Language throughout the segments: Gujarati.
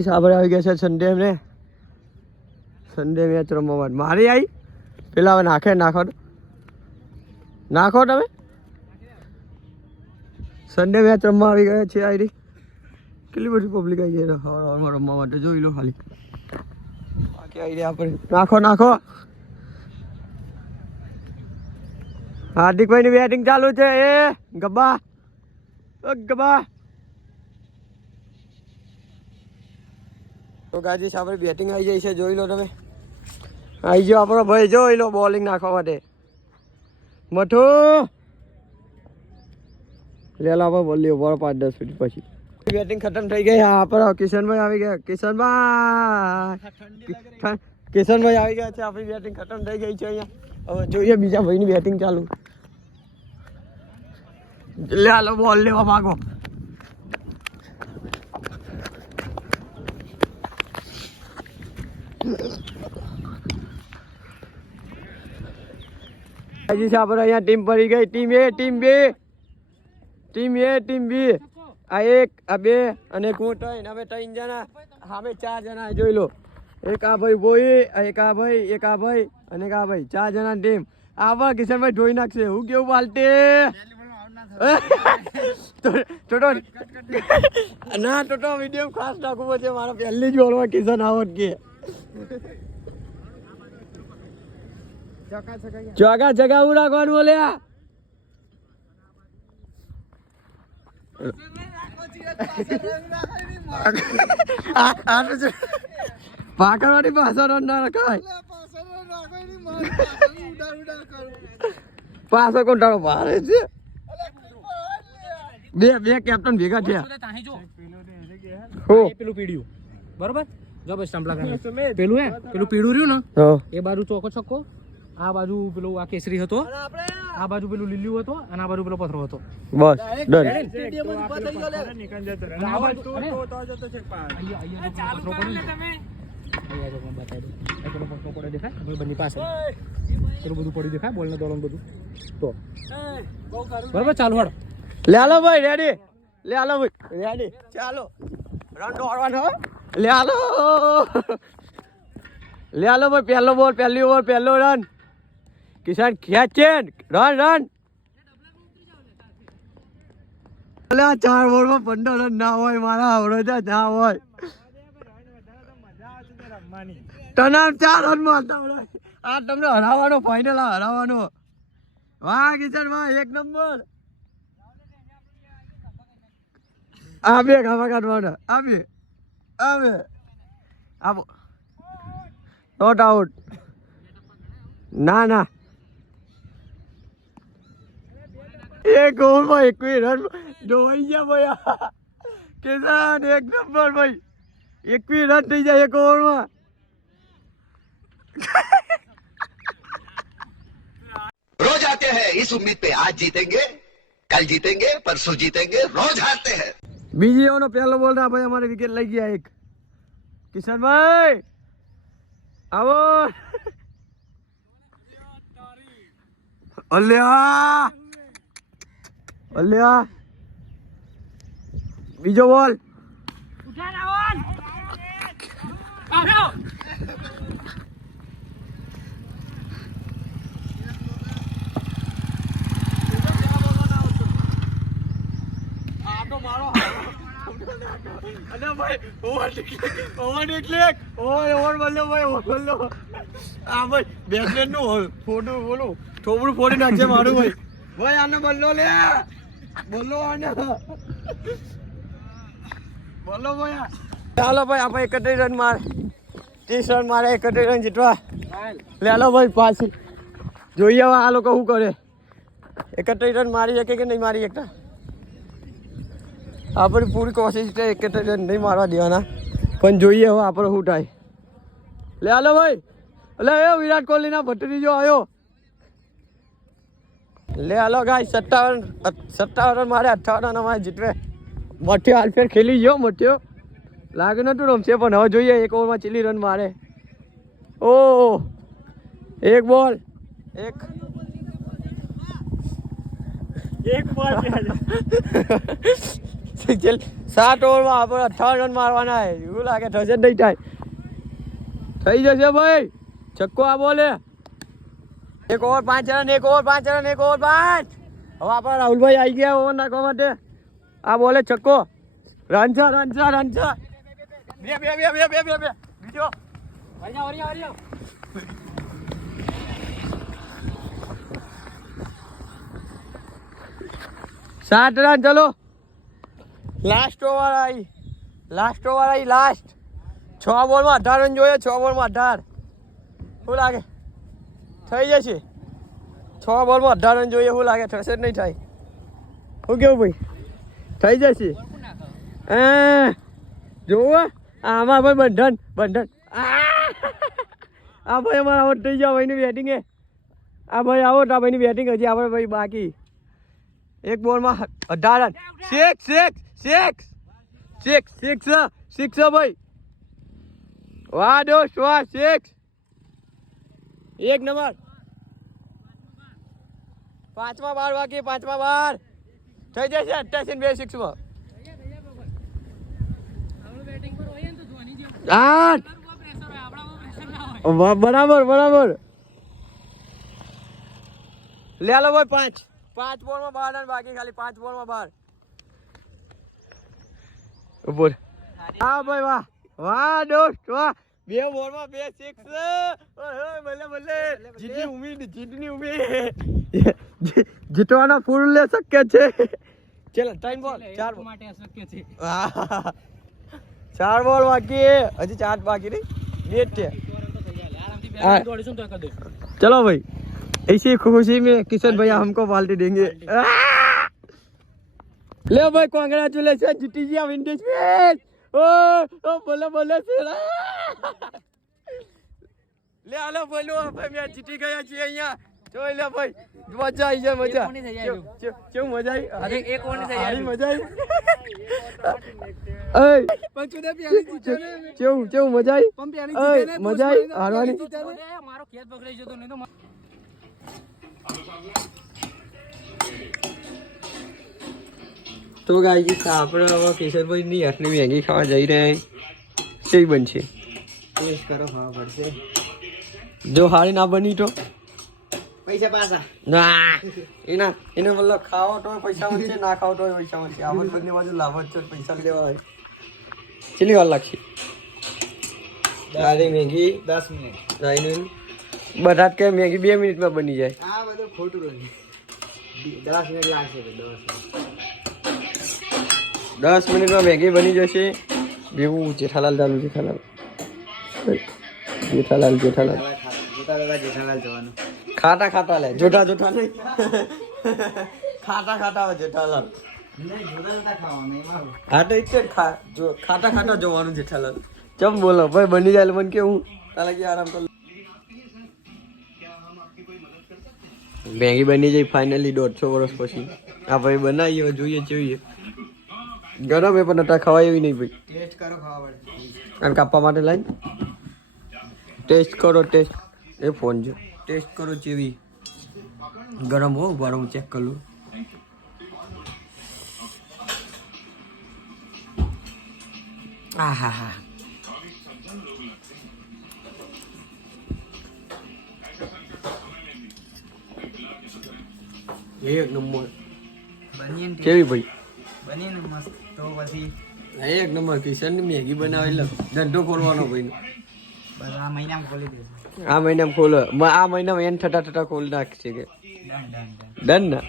ગાઈસ આપણે આવી ગયા છે સન્ડે મેચ રમવા માટે. મારી આવી પેલા હવે નાખો તમે. સન્ડે મેચ રમવા આવી ગયા છે. આઈ કેટલી બધી પબ્લિક આવી ગઈ રમવા માટે, જોઈ લો ખાલી. બાકી આવી આપણે નાખો. હાર્દિકભાઈ ની બેટિંગ ચાલુ છે. એ ગબ્બા તો ગાજી આપણે બેટિંગ આવી જાય છે, જોઈ લો તમે. આવી ગયો આપણો ભાઈ, જોઈ લો બોલિંગ નાખવા માટે. મઠો લેલા આપણે બોલી 5-10 મિનિટ પછી બેટિંગ ખતમ થઈ ગઈ. હા આપણો કિશનભાઈ આવી ગયા. કિશનભાઈ આવી ગયા છે. આપણી બેટિંગ ખતમ થઈ ગઈ છે. અહીંયા હવે જોઈએ બીજા ભાઈની બેટિંગ ચાલુ. લે હાલો બોલ લેવા માંગો. હજી આપણે અહીંયા ટીમ પડી ગઈ. Team A, team B. આ 1, આ 2 અને એક હું 3. હવે 3 જણા, સામે 4 જણા જોઈ લો. એક આ ભાઈ બોઈ, એક આ ભાઈ અને એક આ ભાઈ. 4 જણાની ટીમ. આવા કિશનભાઈ ધોઈ નાખશે. હું કેવું પાલટે ટોટો વિડીયો ખાસ નાખવું પડશે. મારા પહેલી જ બોલમાં કિશન આવત કે જગા હું રાખવાનું બોલ્યા. પાકડવાની પાછળ ના રખાય. પાછો કોણ ભારે છે. બે કેપ્ટન ભેગા થયા. પેલું પીડ્યું બરોબર. જો બસ સ્ટમ્પ લગાવે પેલું પીડું રહ્યું ને એ બાજુ ચોકો છક્કો, આ બાજુ પેલું આ કેસરી હતો, આ બાજુ પેલું લીલું હતો અને આ બાજુ પેલો પથરો હતો. બસ ડન. પેલું બધું પડ્યું દેખાય, બોલ ને દોડન બધું. તો બરોબર ચાલુ હડ. લે હાલો ભાઈ રેડી. ચાલો રન દોડવાનો. લે હાલો ભાઈ. પહેલો બોલ, પહેલી ઓવર, પહેલો રન. કિશન ખેંચે રન. અલે 4 બોલમાં 15 રન ના હોય મારા આવડે ના હોય. તનામ 4 રન માં આ તમને હરાવવાનો, ફાઈનલ હરાવવાનો. વાહ કિશન વાહ, 1 નંબર. આ બે ખાવા કાઢવાના. આવો નોટ આઉટ. ના એક ઓવરમાં 21 રન ધોવાઈ ગયા ભાઈ. કિશન 1 નંબર ભાઈ. 21 રન થઈ જાય એક ઓવરમાં. रोज आते हैं इस उम्मीद पे आज जीतेंगे, कल जीतेंगे, परसों जीतेंगे, रोज हारते हैं. બીજી ઓવરનો પહેલો બોલ ના ભાઈ, અમારે વિકેટ લઈ ગયા એક. કિશનભાઈ આવો. અલ્યા બીજો બોલ. થોડું ફોડી નાખશે મારું ભાઈ. આને બલ્લો લે, બોલો આને બોલો ભાઈ. ચાલો ભાઈ આપણે 31 રન મારે, 30 રન મારે, 31 રન જીતવા. લે હાલો ભાઈ પાછી જોઈએ હવે આ લોકો શું કરે. 31 રન મારી શકે કે નહીં મારી શકતા. આપણી પૂરી કોશિશ છે 31 રન નહીં મારવા દેવાના, પણ જોઈએ હવે આપણે શું થાય. લે હાલો ભાઈ. એટલે એ વિરાટ કોહલીના ભત્રીજો આવ્યો. લે હાલો ગાય. 57 રન મારે, 58 રન અમારે જીતવે. મઠ્યો હાલફેર ખેલી ગયો. મઠ્યો લાગે નતું રમશે, પણ હવે જોઈએ 1 ઓવરમાં ચીલી રન મારે. ઓ 1 બોલ, 1 બોલ 7 ઓવરમાં આપણે 58 રન મારવાના છે. એવું લાગે થશે નહીં થાય. થઈ જશે ભાઈ. છક્કો આ બોલે 1 over 5 run 1 over 5 run 1 over 5. હવે આપણા રાહુલભાઈ આવી ગયા ઓવર નાખવા માટે. આ બોલે છક્કો. રન છે રન છે રન છે. બે બીજો હરિયા 7 રન ચલો. લાસ્ટ ઓવર આવી લાસ્ટ 6 બોલમાં 18 રન જોઈએ. 6 બોલમાં 18. શું લાગે થઈ જશે? 6 બોલમાં 18 રન જોઈએ. શું લાગે થશે જ નહીં થાય? શું કેવું ભાઈ? થઈ જશે. જોવો આમાં ભાઈ બંધન આ ભાઈ અમારા આઉટ થઈ ગયા ભાઈની બેટિંગ એ. આ ભાઈ આઉટ. આ ભાઈની બેટિંગ હજી આપણે ભાઈ બાકી. 1 બોલમાં 18 રન. સિક્સ ભાઈ. વાહ દોસ્ત વાહ. 6 1 નંબર. 5માં 12 બાકી. 5માં 12 થઈ જશે. 88 2 6માં 8. બરાબર લે લો ભાઈ. 5 બોલમાં 12 રન બાકી. ખાલી 5 બોલમાં 12 ઉપર. હા ભાઈ વાહ દોસ્ત વાહ. 2 બોલમાં 2 6. ભલે જીતની ઉમ્મીદ જીતવાના ફૂલ લે શક્ય છે. ચલો 3 બોલ 4 બોલ માટે અશક્ય છે. 4 બોલ બાકી. હજી 4 બાકી નહીં. 2 છે. चलो भाई इसी खुशी में किशन भैया हमको पार्टी देंगे. ले भाई कॉन्ग्रेचुलेशन जीती गया विंटेज मैच. ओ बोले ले आलो बोलो भाई मैच जीती गया છીએ અહીંયા. જોઈ લે ભાઈ મજા આવી જાય. મજા કેવું મજા આવી? એક ઓવર ની થઈ જાય. મજા આવી. પંચુદે પ્યારી જીતે ને. કેવું મજા આવી? પંપ પ્યારી જીતે ને. મજા આવી હારવાની. મારો ખેત પકડાઈ જતો નહીં તો તો ગાઈસ આપણે હવે કેશરભાઈ ની હાથની મેગી ખાવા જઈ રહ્યા છીએ. કેવી બનશે ટેસ્ટ કરો. ખાવા પડશે. જો હારી ના બની તો પૈસા પાછા ના. એના મતલબ ખાવો તો પૈસા મળશે, ના ખાવો તો પૈસા મળશે. આમાં બંને બાજુ લાભ જ છે. પૈસા લેવા હોય. કેટલી વાર લાગશે? દારી મેગી 10 મિનિટ. બધા કે મેગી 2 મિનિટમાં બની જાય. આ બધું ખોટું રહ્યું. 10 મિનિટ લાગશે. 10 મિનિટમાં મેગી બની જશે. બેવું જેઠાલાલ ચાલુ. જેઠાલાલ જવાનું. ખાટા લે. જોઠા નહીં. ખાટા જેઠાલાલ. હા તો એટલે ખાટા જોવાનું જેઠાલાલ. ચમ બોલો ભાઈ બની જાય મને કેવું તાલા કે આરામ કર. મેગી બની જાય ફાઇનલી 150 વર્ષ પછી. આ ભાઈ બનાવીએ જોઈએ. ગરમ એ પણ અટા ખવાય એવી નહીં ભાઈ. ટેસ્ટ કરો ખાવા પડે. આમ કાપવા માટે લાઈન ટેસ્ટ કરો. એ ફોન જો ટેસ્ટ કરો જેવી ગરમ હો. બાર હું ચેક કરું. હા એક નંબર. કેવી ભાઈ? બની ને મસ્ત. તો પછી એક નંબર. કિશન ની મેગી બનાવેલ ધંધો ખોલવાનો ભાઈ. આ મહિનામાં ખોલી દેશે. આ મહિનામાં એન ઠટા ખોલી નાખશે કે ડન ના.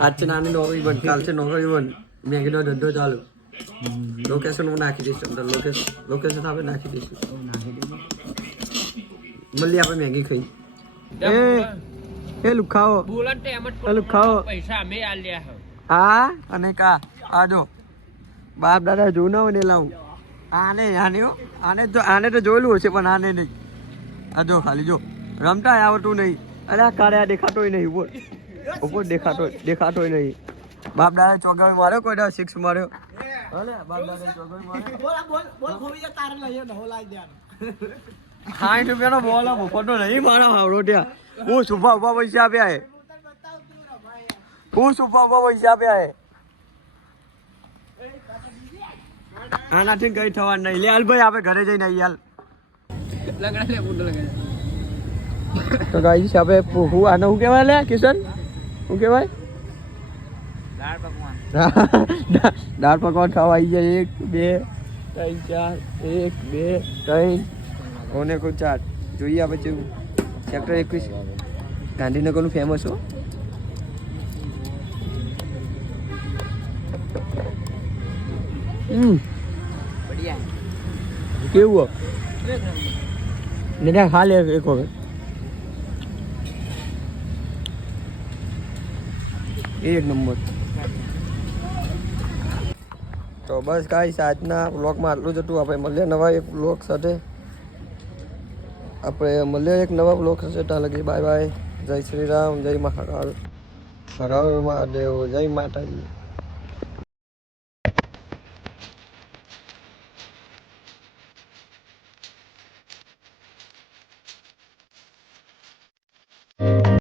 આજ છે નાની નોકરી બંધ. કાલ છે નોકરી બંધ. મેગીનો ધંધો ચાલુ. લોકેશન હું નાખી દઈશ. લોકેશન આપણે નાખી દઈશું. મળીએ આપણે મેગી ખાઈ. એ લુખાવો પૈસા અમે આલ્યા. હા અને કા આ જો બાપ દાદા જોના હોય ને લાવું. આને તો જોયેલું હશે પણ આને નહીં. આ જો ખાલી જો રમતા આવડતું નહીં. અરે આ કારે આ દેખાતોય નહીં. ઉપર દેખાતોય નહીં. બાપ દાદા ચોગાવી માર્યો. કોઈ 6 માર્યો. બાપ દાદા ચોગાવી માર્યો. 60 રૂપિયાનો બોલ ફોટો નહીં મારો હાવડો ત્યાં. હું સુભા ઉભા પૈસા આપ્યા હે. આનાથી કઈ થવા નહીં લે હાલ ભાઈ આપણે ઘરે જઈને આવી હાલ તો ગાઈસ આપણે હું આને શું કહેવાય લે કિશન શું કહેવાય દાળ પકવાન ખાવા આવી જાય 1 2 3 4 1 2 3 કોને કોઈ 4 જોઈએ આપણે જેવું સેક્ટર 21 ગાંધીનગરનું ફેમસ હો કેવું ને ખા લે એક વખત એક નંબર તો બસ ગાઈસ આજના વ્લોગમાં આટલું જ હતું આપણે મળીએ નવા એક વ્લોગ સાથે આપણે મળીએ એક નવા વ્લોગ સાથે ત્યાં લગી બાય બાય જય શ્રી રામ જય મહાકાલ હર હર મહાદેવ જય માતાજી